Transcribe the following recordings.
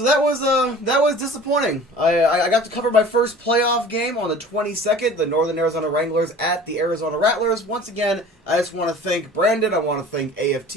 So that was disappointing. I got to cover my first playoff game on the 22nd, the Northern Arizona Wranglers at the Arizona Rattlers. Once again, I just want to thank Brandon. I want to thank AFT.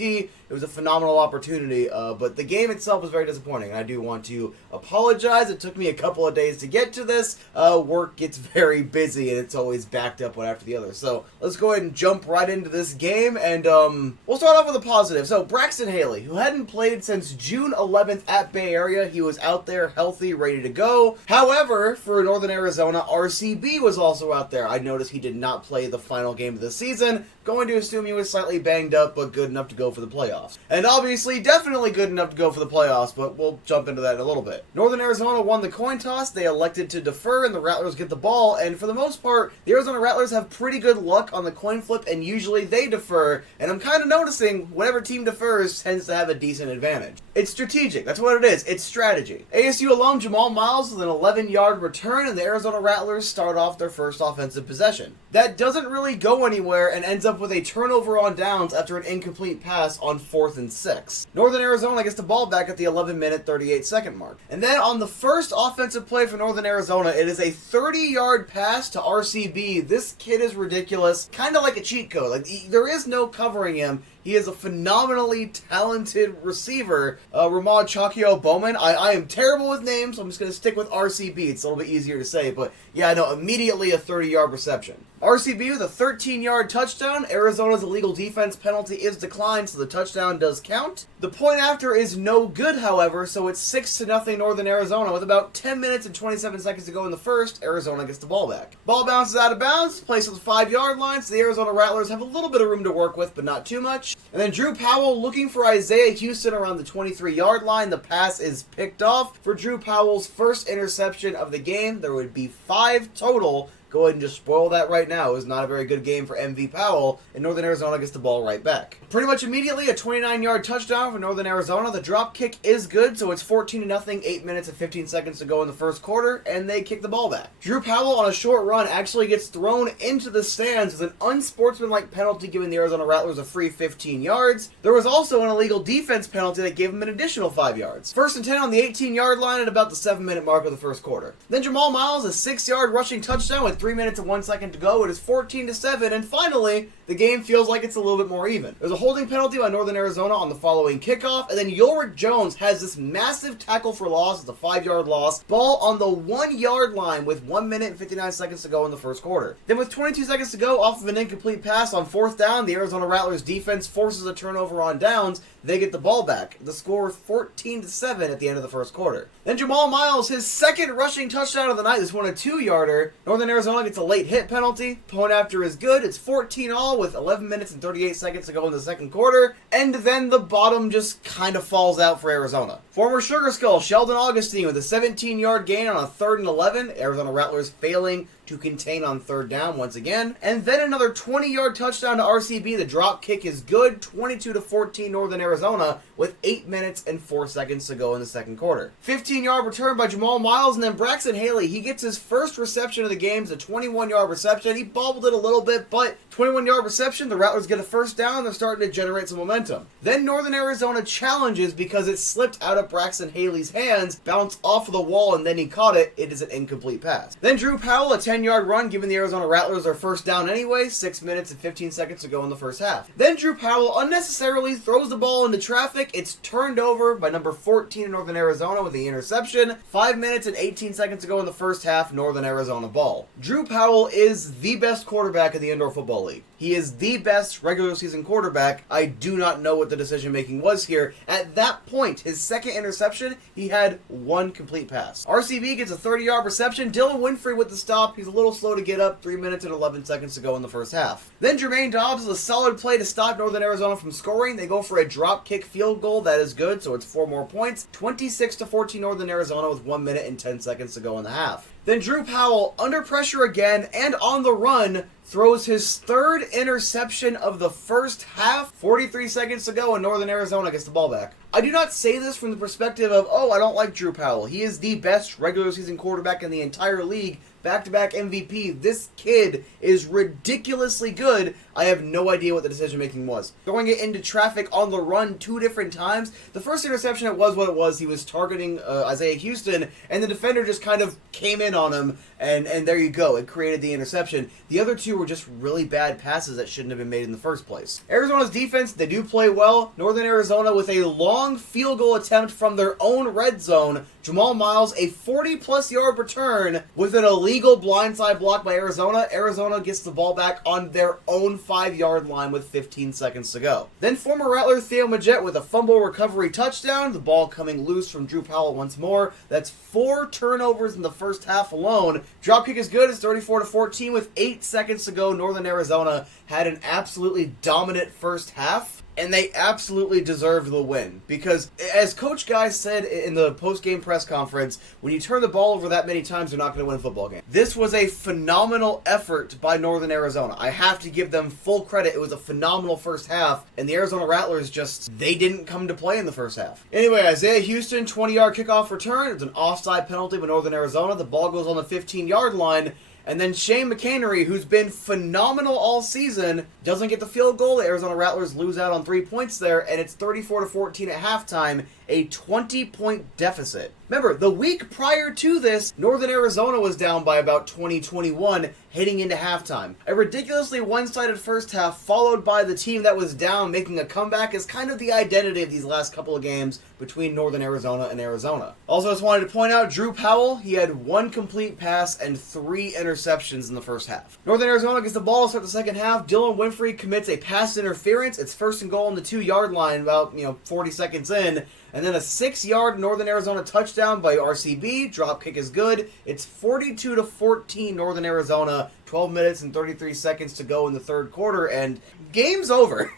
It was a phenomenal opportunity, but the game itself was very disappointing. And I do want to apologize. It took me a couple of days to get to this. Work gets very busy, and it's always backed up one after the other. So let's go ahead and jump right into this game, and we'll start off with a positive. So Braxton Haley, who hadn't played since June 11th at Bay Area, he was out there healthy, ready to go. However, for Northern Arizona, RCB was also out there. I noticed he did not play the final game of the season. Going to assume he was slightly banged up, but good enough to go for the playoffs. And obviously, definitely good enough to go for the playoffs, but we'll jump into that in a little bit. Northern Arizona won the coin toss. They elected to defer, and the Rattlers get the ball. And for the most part, the Arizona Rattlers have pretty good luck on the coin flip, and usually they defer. And I'm kind of noticing whatever team defers tends to have a decent advantage. It's strategic. That's what it is. It's strategy. ASU alum Jamal Miles with an 11-yard return, and the Arizona Rattlers start off their first offensive possession. That doesn't really go anywhere and ends up with a turnover on downs after an incomplete pass on 4th and 6. Northern Arizona gets the ball back at the 11-minute, 38-second mark. And then on the first offensive play for Northern Arizona, it is a 30-yard pass to RCB. This kid is ridiculous. Kind of like a cheat code. Like, there is no covering him. He is a phenomenally talented receiver. Ramad Chakio Bowman. I am terrible with names, so I'm just going to stick with RCB. It's a little bit easier to say, but yeah, I know, immediately a 30-yard reception. RCB with a 13-yard touchdown. Arizona's illegal defense penalty is declined, so the touchdown does count. The point after is no good, however, so it's 6-0 Northern Arizona. With about 10 minutes and 27 seconds to go in the first, Arizona gets the ball back. Ball bounces out of bounds, placed on the 5-yard line, so the Arizona Rattlers have a little bit of room to work with, but not too much. And then Drew Powell looking for Isaiah Houston around the 23-yard line. The pass is picked off for Drew Powell's first interception of the game. There would be 5 total. Go ahead and just spoil that right now. It was not a very good game for MV Powell, and Northern Arizona gets the ball right back. Pretty much immediately, a 29-yard touchdown for Northern Arizona. The drop kick is good, so it's 14-0, 8 minutes and 15 seconds to go in the first quarter, and they kick the ball back. Drew Powell on a short run actually gets thrown into the stands with an unsportsmanlike penalty, giving the Arizona Rattlers a free 15 yards. There was also an illegal defense penalty that gave them an additional 5 yards. 1st and 10 on the 18-yard line at about the 7-minute mark of the first quarter. Then Jamal Miles, a 6-yard rushing touchdown with 3 minutes and 1 second to go. It is 14-7, and finally, the game feels like it's a little bit more even. There's a holding penalty by Northern Arizona on the following kickoff, and then Ulrich Jones has this massive tackle for loss. It's a 5-yard loss. Ball on the 1-yard line with 1 minute and 59 seconds to go in the first quarter. Then with 22 seconds to go off of an incomplete pass on 4th down, the Arizona Rattlers defense forces a turnover on downs. They get the ball back. The score is 14-7 at the end of the first quarter. Then Jamal Miles, his second rushing touchdown of the night. This one a 2-yarder. Northern Arizona gets a late hit penalty. Point after is good. It's 14-all with 11 minutes and 38 seconds to go in the second quarter. And then the bottom just kind of falls out for Arizona. Former Sugar Skull Sheldon Augustine with a 17-yard gain on a 3rd and 11. Arizona Rattlers failing to contain on 3rd down once again. And then another 20-yard touchdown to RCB. The drop kick is good. 22-14 Northern Arizona with 8 minutes and 4 seconds to go in the second quarter. 15-yard return by Jamal Miles, and then Braxton Haley. He gets his first reception of the game. It's a 21-yard reception. He bobbled it a little bit, but 21-yard reception. The Rattlers get a first down. They're starting to generate some momentum. Then Northern Arizona challenges because it slipped out of Braxton Haley's hands, bounced off of the wall, and then he caught it. It is an incomplete pass. Then Drew Powell, a 10-yard run, giving the Arizona Rattlers their first down anyway. 6 minutes and 15 seconds to go in the first half. Then Drew Powell unnecessarily throws the ball into traffic. It's turned over by number 14 in Northern Arizona with the interception. 5 minutes and 18 seconds to go in the first half. Northern Arizona ball. Drew Powell is the best quarterback in the Indoor Football League. He is the best regular season quarterback. I do not know what the decision making was here. At that point, his second interception, he had 1 complete pass. RCB gets a 30-yard reception. Dylan Winfrey with the stop. He's a little slow to get up. 3 minutes and 11 seconds to go in the first half. Then Jermaine Dobbs is a solid play to stop Northern Arizona from scoring. They go for a drop kick field goal. That is good, so it's 4 more points. 26-14 Northern Arizona with 1 minute and 10 seconds to go in the half. Then Drew Powell, under pressure again and on the run, throws his third interception of the first half, 43 seconds to go, and Northern Arizona gets the ball back. I do not say this from the perspective of, oh, I don't like Drew Powell. He is the best regular season quarterback in the entire league, back-to-back MVP. This kid is ridiculously good. I have no idea what the decision-making was. Throwing it into traffic on the run 2 different times. The first interception, it was what it was. He was targeting Isaiah Houston, and the defender just kind of came in on him, and there you go. It created the interception. The other 2 were just really bad passes that shouldn't have been made in the first place. Arizona's defense, they do play well. Northern Arizona with a long field goal attempt from their own red zone. Jamal Miles, a 40-plus yard return with an illegal blindside block by Arizona. Arizona gets the ball back on their own 5-yard line with 15 seconds to go. Then former Rattler Theo Majette with a fumble recovery touchdown. The ball coming loose from Drew Powell once more. That's 4 turnovers in the first half alone. Dropkick is good. It's 34-14 with 8 seconds to go. Northern Arizona had an absolutely dominant first half. And they absolutely deserved the win. Because, as Coach Guy said in the post-game press conference, when you turn the ball over that many times, you're not going to win a football game. This was a phenomenal effort by Northern Arizona. I have to give them full credit. It was a phenomenal first half. And the Arizona Rattlers they didn't come to play in the first half. Anyway, Isaiah Houston, 20-yard kickoff return. It's an offside penalty by Northern Arizona. The ball goes on the 15-yard line. And then Shane McCanery, who's been phenomenal all season, doesn't get the field goal. The Arizona Rattlers lose out on 3 points there, and it's 34-14 at halftime, a 20-point deficit. Remember, the week prior to this, Northern Arizona was down by about 20-21 heading into halftime. A ridiculously one-sided first half followed by the team that was down making a comeback is kind of the identity of these last couple of games between Northern Arizona and Arizona. Also, just wanted to point out, Drew Powell, he had 1 complete pass and 3 interceptions in the first half. Northern Arizona gets the ball to start the second half. Dylan Winfrey commits a pass interference. It's 1st and goal on the 2-yard line about 40 seconds in. And then a 6-yard Northern Arizona touchdown by RCB. Drop kick is good. It's 42-14 Northern Arizona. 12 minutes and 33 seconds to go in the third quarter, and game's over.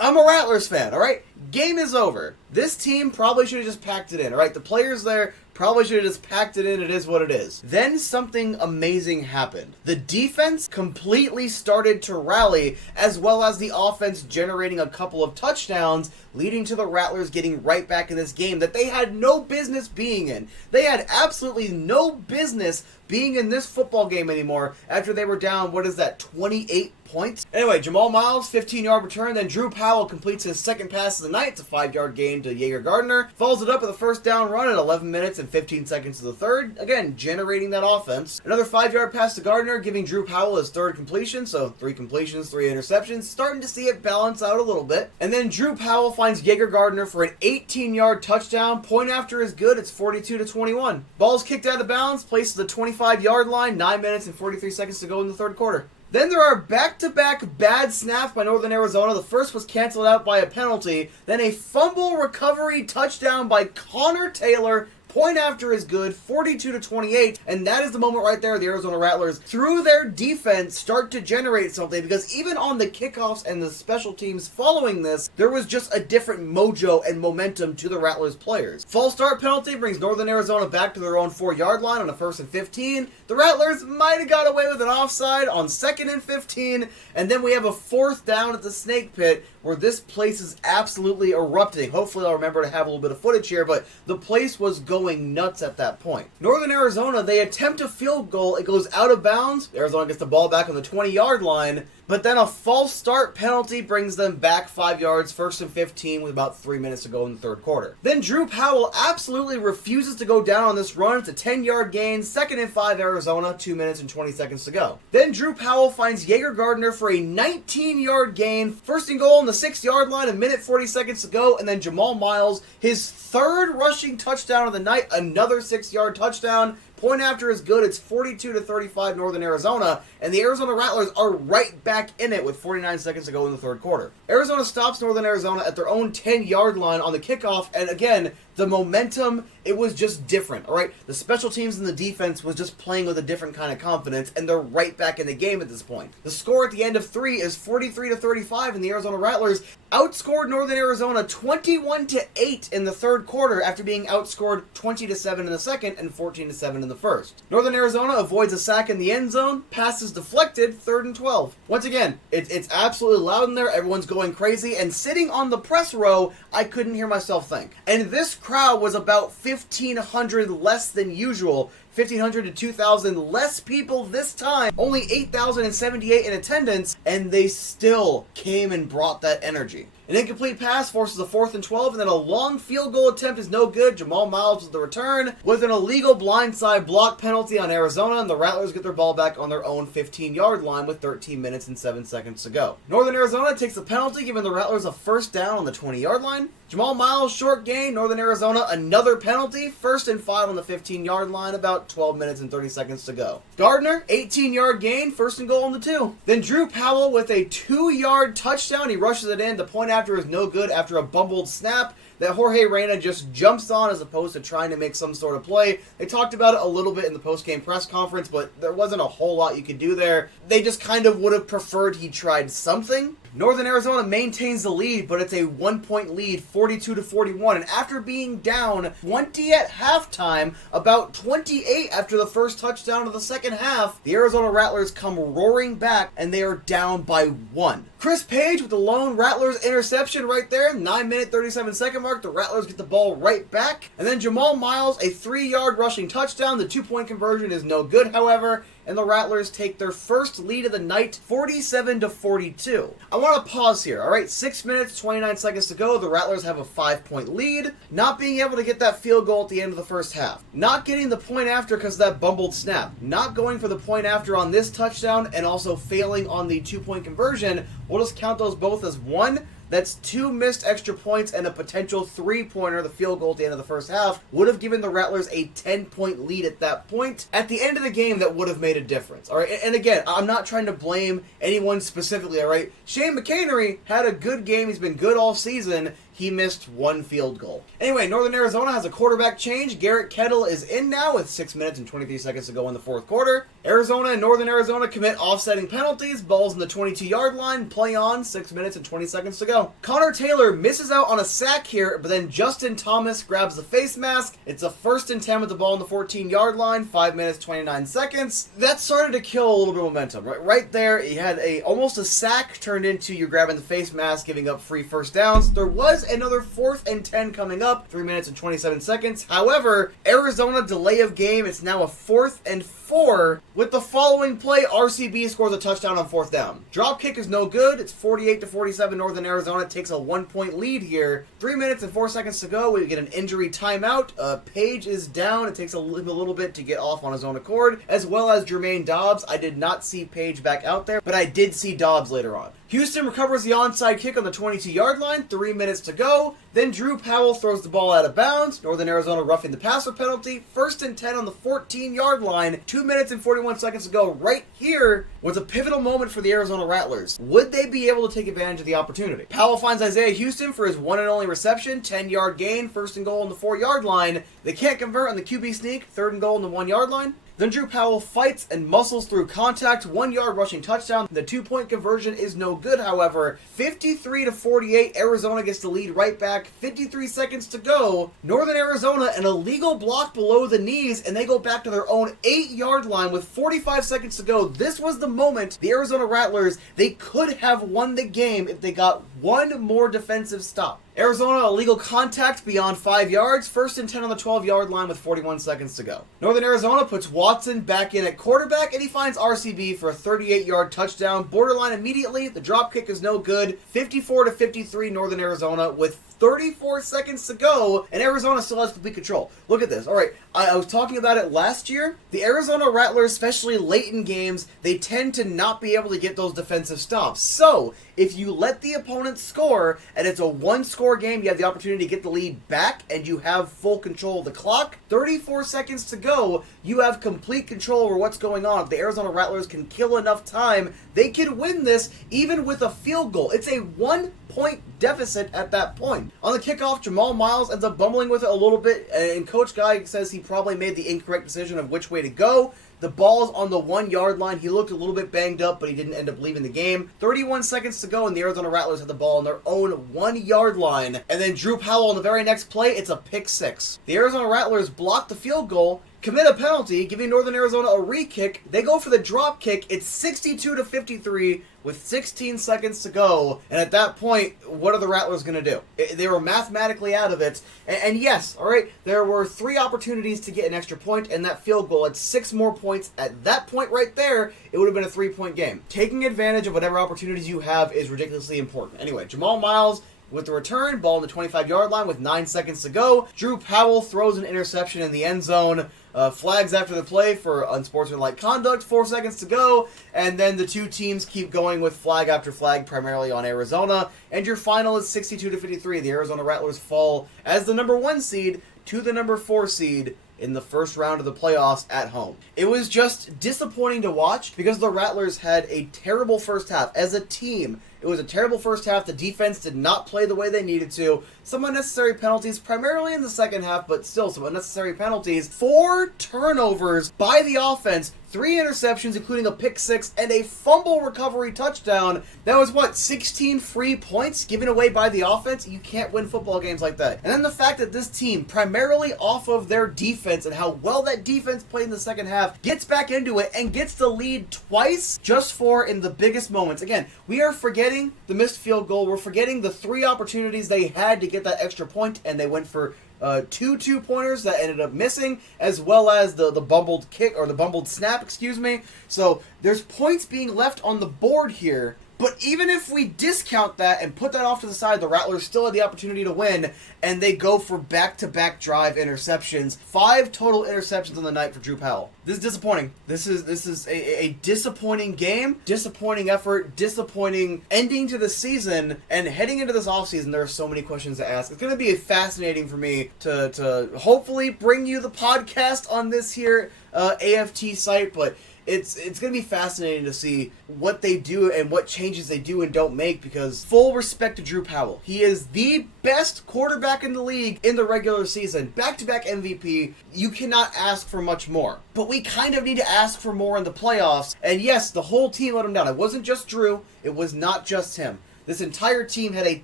I'm a Rattlers fan, all right? Game is over. This team probably should have just packed it in, all right? The players there probably should have just packed it in. It is what it is. Then something amazing happened. The defense completely started to rally, as well as the offense generating a couple of touchdowns, leading to the Rattlers getting right back in this game that they had no business being in. They had absolutely no business being in this football game anymore after they were down, 28 points? Anyway, Jamal Miles, 15-yard return, then Drew Powell completes his second pass of the night. It's a 5-yard gain to Jaeger Gardner. Follows it up with a first down run at 11 minutes and 15 seconds to the third. Again, generating that offense. Another 5-yard pass to Gardner, giving Drew Powell his third completion, so 3 completions, 3 interceptions. Starting to see it balance out a little bit. And then Drew Powell finds Jaeger Gardner for an 18-yard touchdown. Point after is good. It's 42-21. Ball's kicked out of bounds, placed at the 25-yard line. 9 minutes and 43 seconds to go in the third quarter. Then there are back-to-back bad snaps by Northern Arizona. The first was canceled out by a penalty. Then a fumble recovery touchdown by Connor Taylor. Point after is good, 42-28, and that is the moment right there the Arizona Rattlers, through their defense, start to generate something, because even on the kickoffs and the special teams following this, there was just a different mojo and momentum to the Rattlers players. False start penalty brings Northern Arizona back to their own 4-yard line on a 1st and 15. The Rattlers might have got away with an offside on 2nd and 15, and then we have a 4th down at the Snake Pit, where this place is absolutely erupting. Hopefully I'll remember to have a little bit of footage here, but the place was going nuts at that point. Northern Arizona, they attempt a field goal. It goes out of bounds. Arizona gets the ball back on the 20-yard line, but then a false start penalty brings them back 5 yards, 1st and 15 with about 3 minutes to go in the third quarter. Then Drew Powell absolutely refuses to go down on this run. It's a 10-yard gain, 2nd and 5 Arizona, 2 minutes and 20 seconds to go. Then Drew Powell finds Jaeger Gardner for a 19-yard gain, 1st and goal on the 6-yard line, 1 minute 40 seconds to go, and then Jamal Miles, his 3rd rushing touchdown of the night, another 6-yard touchdown. Point after is good. It's 42-35 Northern Arizona, and the Arizona Rattlers are right back in it with 49 seconds to go in the third quarter. Arizona stops Northern Arizona at their own 10-yard line on the kickoff, and again, The momentum, it was just different, all right? The special teams and the defense was just playing with a different kind of confidence, and they're right back in the game at this point. The score at the end of 3 is 43-35, and the Arizona Rattlers outscored Northern Arizona 21-8 in the third quarter after being outscored 20-7 in the second and 14-7 in the first. Northern Arizona avoids a sack in the end zone, passes deflected, 3rd and 12. Once again, it's absolutely loud in there, everyone's going crazy, and sitting on the press row, I couldn't hear myself think. And this crowd was about 1,500 less than usual. 1,500 to 2,000 less people this time. Only 8,078 in attendance, and they still came and brought that energy. An incomplete pass forces a 4th and 12, and then a long field goal attempt is no good. Jamal Miles with the return, with an illegal blindside block penalty on Arizona, and the Rattlers get their ball back on their own 15-yard line with 13 minutes and 7 seconds to go. Northern Arizona takes the penalty, giving the Rattlers a first down on the 20-yard line. Jamal Miles, short gain. Northern Arizona, another penalty. 1st and 5 on the 15-yard line, about 12 minutes and 30 seconds to go. Gardner, 18-yard gain, 1st and goal on the 2. Then Drew Powell with a 2-yard touchdown. He rushes it in. The point after is no good after a bumbled snap that Jorge Reyna just jumps on as opposed to trying to make some sort of play. They talked about it a little bit in the post-game press conference, but there wasn't a whole lot you could do there. They just kind of would have preferred he tried something. Northern Arizona maintains the lead, but it's a 1-point lead, 42-41. And after being down 20 at halftime, about 28 after the first touchdown of the second half, the Arizona Rattlers come roaring back, and they are down by 1. Chris Page with the lone Rattlers interception right there, 9-minute, 37-second mark. The Rattlers get the ball right back. And then Jamal Miles, a 3-yard rushing touchdown. The 2-point conversion is no good, however, and the Rattlers take their first lead of the night, 47-42. I want to pause here, all right? 6 minutes, 29 seconds to go. The Rattlers have a 5-point lead. Not being able to get that field goal at the end of the first half. Not getting the point after because of that bumbled snap. Not going for the point after on this touchdown, and also failing on the 2-point conversion. We'll just count those both as 1. That's 2 missed extra points and a potential 3-pointer. The field goal at the end of the first half would have given the Rattlers a 10-point lead at that point. At the end of the game, that would have made a difference. All right, and again, I'm not trying to blame anyone specifically. All right, Shane McCanery had a good game. He's been good all season. He missed 1 field goal. Anyway, Northern Arizona has a quarterback change. Garrett Kettle is in now with 6 minutes and 23 seconds to go in the fourth quarter. Arizona and Northern Arizona commit offsetting penalties. Ball's in the 22-yard line. Play on, 6 minutes and 20 seconds to go. Connor Taylor misses out on a sack here, but then Justin Thomas grabs the face mask. It's a 1st and 10 with the ball on the 14-yard line. 5 minutes, 29 seconds. That started to kill a little bit of momentum. Right there, you had almost a sack turned into you grabbing the face mask, giving up free first downs. There was another 4th and 10 coming up, 3 minutes and 27 seconds. However, Arizona delay of game. It's now a 4th and 4. With the following play, RCB scores a touchdown on 4th down. Drop kick is no good. It's 48-47. Northern Arizona takes a 1-point lead here. 3 minutes and 4 seconds to go. We get an injury timeout. Page is down. It takes a little bit to get off on his own accord, as well as Jermaine Dobbs. I did not see Page back out there, but I did see Dobbs later on. Houston recovers the onside kick on the 22-yard line, 3 minutes to go. Then Drew Powell throws the ball out of bounds. Northern Arizona roughing the passer penalty. 1st and 10 on the 14-yard line, 2 minutes and 41 seconds to go. Right here was a pivotal moment for the Arizona Rattlers. Would they be able to take advantage of the opportunity? Powell finds Isaiah Houston for his one and only reception, 10-yard gain, 1st and goal on the 4-yard line. They can't convert on the QB sneak, 3rd and goal on the 1-yard line. Then Drew Powell fights and muscles through contact, 1-yard rushing touchdown. The 2-point conversion is no good, however. 53-48, Arizona gets the lead right back. 53 seconds to go. Northern Arizona, an illegal block below the knees, and they go back to their own 8-yard line with 45 seconds to go. This was the moment the Arizona Rattlers, they could have won the game if they got one more defensive stop. Arizona, illegal contact beyond 5 yards. 1st and 10 on the 12-yard line with 41 seconds to go. Northern Arizona puts Watson back in at quarterback, and he finds RCB for a 38-yard touchdown. Borderline immediately. The drop kick is no good. 54-53 Northern Arizona with 34 seconds to go, and Arizona still has complete control. Look at this. All right, I was talking about it last year. The Arizona Rattlers, especially late in games, they tend to not be able to get those defensive stops. So, if you let the opponent score, and it's a one-score game, you have the opportunity to get the lead back, and you have full control of the clock. 34 seconds to go, you have complete control over what's going on. If the Arizona Rattlers can kill enough time, they can win this even with a field goal. It's a 1-point deficit at that point. time. On the kickoff, Jamal Miles ends up bumbling with it a little bit, and Coach Guy says he probably made the incorrect decision of which way to go. The ball's on the 1 yard line. He looked a little bit banged up, but he didn't end up leaving the game. 31 seconds to go, and the Arizona Rattlers had the ball on their own 1 yard line. And then Drew Powell on the very next play, it's a pick six. The Arizona Rattlers blocked the field goal, commit a penalty, giving Northern Arizona a re-kick. They go for the drop kick. It's 62-53 with 16 seconds to go. And at that point, what are the Rattlers going to do? They were mathematically out of it. And yes, all right, there were 3 opportunities to get an extra point, and that field goal had 6 more points. At that point right there, it would have been a 3-point game. Taking advantage of whatever opportunities you have is ridiculously important. Anyway, Jamal Miles with the return, ball on the 25-yard line with 9 seconds to go. Drew Powell throws an interception in the end zone. Flags after the play for unsportsmanlike conduct, 4 seconds to go, and then the two teams keep going with flag after flag, primarily on Arizona, and your final is 62-53. The Arizona Rattlers fall as the number 1 seed to the number 4 seed in the first round of the playoffs at home. It was just disappointing to watch because the Rattlers had a terrible first half. As a team, it was a terrible first half. The defense did not play the way they needed to. Some unnecessary penalties, primarily in the second half, but still some unnecessary penalties. 4 turnovers by the offense, 3 interceptions, including a pick six, and a fumble recovery touchdown. That was, 16 free points given away by the offense? You can't win football games like that. And then the fact that this team, primarily off of their defense and how well that defense played in the second half, gets back into it and gets the lead twice just for in the biggest moments. Again, we are forgetting the missed field goal. We're forgetting the 3 opportunities they had to get that extra point, and they went for 2 2-pointers that ended up missing, as well as the bumbled kick, or the bumbled snap, excuse me. So there's points being left on the board here. But even if we discount that and put that off to the side, the Rattlers still had the opportunity to win, and they go for back-to-back drive interceptions. 5 total interceptions on the night for Drew Powell. This is disappointing. This is a disappointing game, disappointing effort, disappointing ending to the season, and heading into this offseason, there are so many questions to ask. It's going to be fascinating for me to hopefully bring you the podcast on this here AFT site, but it's going to be fascinating to see what they do and what changes they do and don't make, because full respect to Drew Powell. He is the best quarterback in the league in the regular season. Back-to-back MVP. You cannot ask for much more. But we kind of need to ask for more in the playoffs. And yes, the whole team let him down. It wasn't just Drew. It was not just him. This entire team had a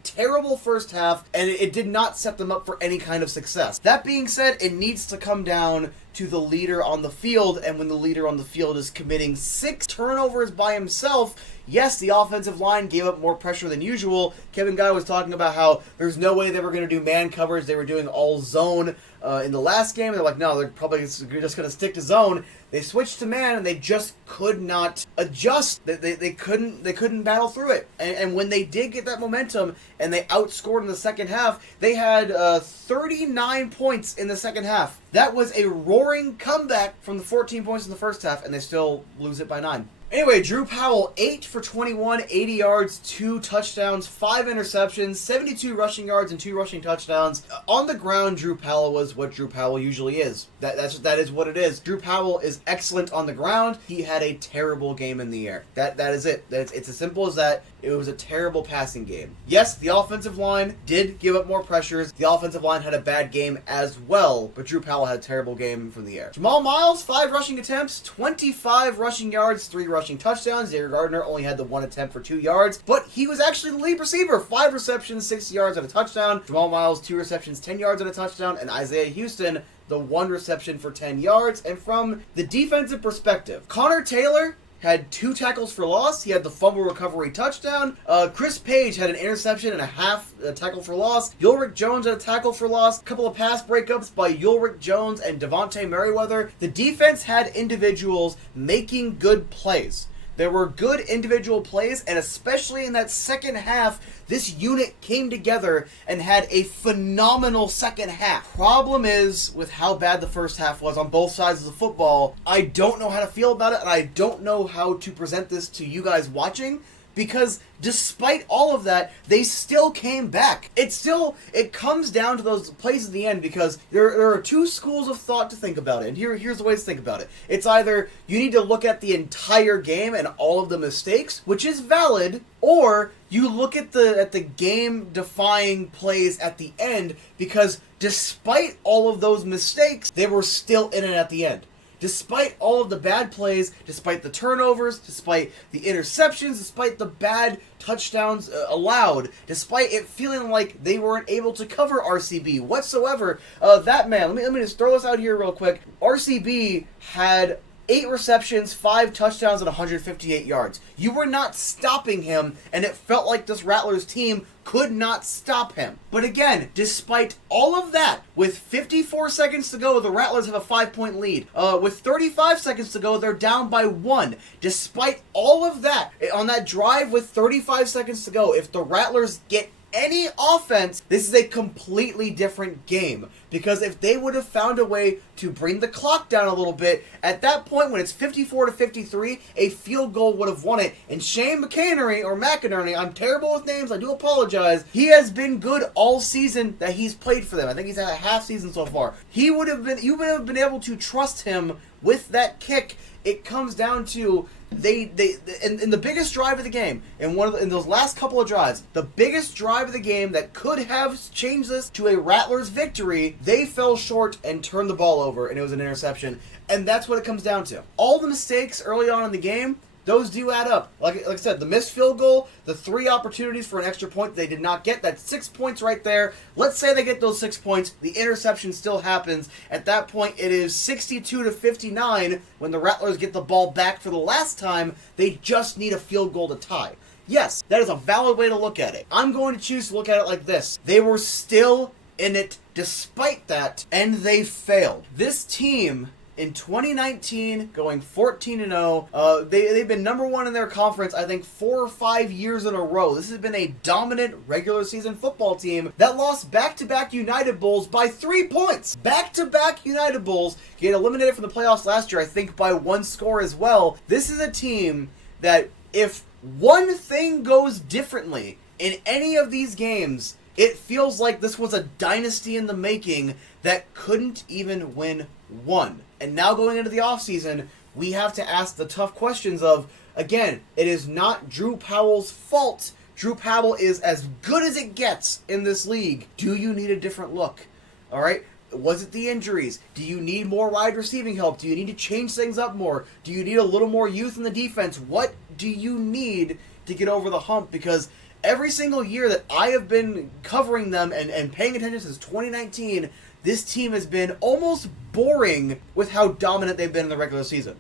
terrible first half, and it did not set them up for any kind of success. That being said, it needs to come down to the leader on the field, and when the leader on the field is committing 6 turnovers by himself, yes, the offensive line gave up more pressure than usual. Kevin Guy was talking about how there's no way they were going to do man coverage. They were doing all zone in the last game. They're like, no, they're probably just going to stick to zone. They switched to man, and they just could not adjust. They couldn't battle through it. And when they did get that momentum, and they outscored in the second half, they had 39 points in the second half. That was a roaring comeback from the 14 points in the first half, and they still lose it by 9. Anyway, Drew Powell, 8 for 21, 80 yards, 2 touchdowns, 5 interceptions, 72 rushing yards, and 2 rushing touchdowns. On the ground, Drew Powell was what Drew Powell usually is. That is what it is. Drew Powell is excellent on the ground. He had a terrible game in the air. That is it. It's as simple as that. It was a terrible passing game. Yes, the offensive line did give up more pressures. The offensive line had a bad game as well, but Drew Powell had a terrible game from the air. Jamal Miles, 5 rushing attempts, 25 rushing yards, 3 rushing touchdowns. Xavier Gardner only had the 1 attempt for 2 yards, but he was actually the lead receiver. 5 receptions, 60 yards and a touchdown. Jamal Miles, 2 receptions, 10 yards and a touchdown, and Isaiah Houston, the 1 reception for 10 yards. And from the defensive perspective, Connor Taylor had 2 tackles for loss. He had the fumble recovery touchdown. Chris Page had an interception and a tackle for loss. Ulrich Jones had a tackle for loss. A couple of pass breakups by Ulrich Jones and Devontae Merriweather. The defense had individuals making good plays. There were good individual plays, and especially in that second half, this unit came together and had a phenomenal second half. Problem is, with how bad the first half was on both sides of the football, I don't know how to feel about it, and I don't know how to present this to you guys watching, because despite all of that, they still came back. It comes down to those plays at the end, because there are two schools of thought to think about it, and here's the way to think about it. It's either you need to look at the entire game and all of the mistakes, which is valid, or you look at the game-defying plays at the end, because despite all of those mistakes, they were still in it at the end. Despite all of the bad plays, despite the turnovers, despite the interceptions, despite the bad touchdowns allowed, despite it feeling like they weren't able to cover RCB whatsoever, that man, let me just throw this out here real quick. RCB had 8 receptions, 5 touchdowns, and 158 yards. You were not stopping him, and it felt like this Rattlers team could not stop him. But again, despite all of that, with 54 seconds to go, the Rattlers have a 5-point lead. With 35 seconds to go, they're down by 1. Despite all of that, on that drive with 35 seconds to go, if the Rattlers get any offense, this is a completely different game. Because if they would have found a way to bring the clock down a little bit, at that point when it's 54-53, a field goal would have won it. And Shane McInerney, I'm terrible with names, I do apologize. He has been good all season that he's played for them. I think he's had a half season so far. You would have been able to trust him with that kick. It comes down to in the biggest drive of the game, in those last couple of drives, the biggest drive of the game that could have changed this to a Rattlers victory, they fell short and turned the ball over, and it was an interception. And that's what it comes down to. All the mistakes early on in the game, those do add up. Like I said, the missed field goal, the 3 opportunities for an extra point they did not get, that's 6 points right there. Let's say they get those 6 points, the interception still happens. At that point, it is 62-59 when the Rattlers get the ball back for the last time. They just need a field goal to tie. Yes, that is a valid way to look at it. I'm going to choose to look at it like this. They were still in it despite that, and they failed. This team in 2019, going 14-0, they've been number 1 in their conference, I think, 4 or 5 years in a row. This has been a dominant regular season football team that lost back-to-back United Bowls by 3 points. Back-to-back United Bowls get eliminated from the playoffs last year, I think, by 1 score as well. This is a team that, if one thing goes differently in any of these games, it feels like this was a dynasty in the making that couldn't even win one. And now going into the offseason, we have to ask the tough questions of, again, it is not Drew Powell's fault. Drew Powell is as good as it gets in this league. Do you need a different look? All right? Was it the injuries? Do you need more wide receiving help? Do you need to change things up more? Do you need a little more youth in the defense? What do you need to get over the hump? Because every single year that I have been covering them and paying attention since 2019, this team has been almost boring with how dominant they've been in the regular season.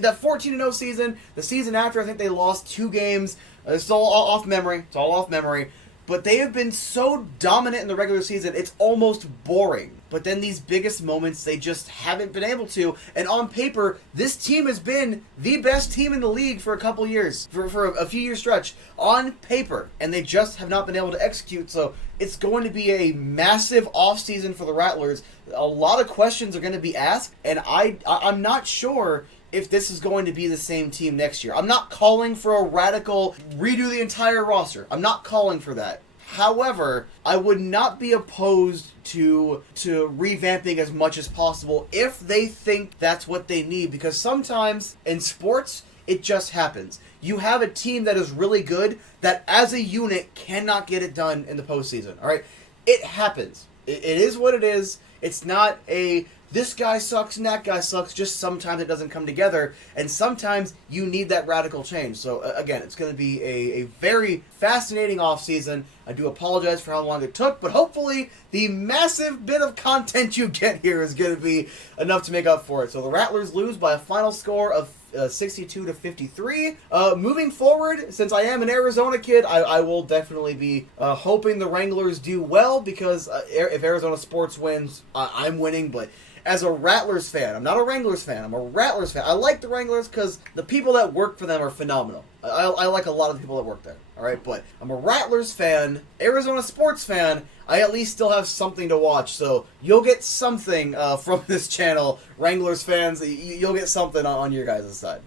That 14-0 season, the season after, I think they lost 2 games. It's all off memory. But they have been so dominant in the regular season, it's almost boring. But then these biggest moments, they just haven't been able to. And on paper, this team has been the best team in the league for a couple years, for a few year stretch. On paper. And they just have not been able to execute. So it's going to be a massive offseason for the Rattlers. A lot of questions are going to be asked. And I'm not sure if this is going to be the same team next year. I'm not calling for a radical redo the entire roster. I'm not calling for that. However, I would not be opposed to revamping as much as possible if they think that's what they need. Because sometimes in sports, it just happens. You have a team that is really good that as a unit cannot get it done in the postseason. All right? It happens. It is what it is. It's not a this guy sucks and that guy sucks. Just sometimes it doesn't come together, and sometimes you need that radical change. So again, it's going to be a very fascinating offseason. I do apologize for how long it took, but hopefully the massive bit of content you get here is going to be enough to make up for it. So the Rattlers lose by a final score of 62-53. Moving forward, since I am an Arizona kid, I will definitely be hoping the Wranglers do well, because if Arizona sports wins, I'm winning. But as a Rattlers fan, I'm not a Wranglers fan, I'm a Rattlers fan. I like the Wranglers because the people that work for them are phenomenal. I like a lot of the people that work there, alright? But I'm a Rattlers fan, Arizona sports fan. I at least still have something to watch, so you'll get something from this channel. Wranglers fans, you'll get something on your guys' side.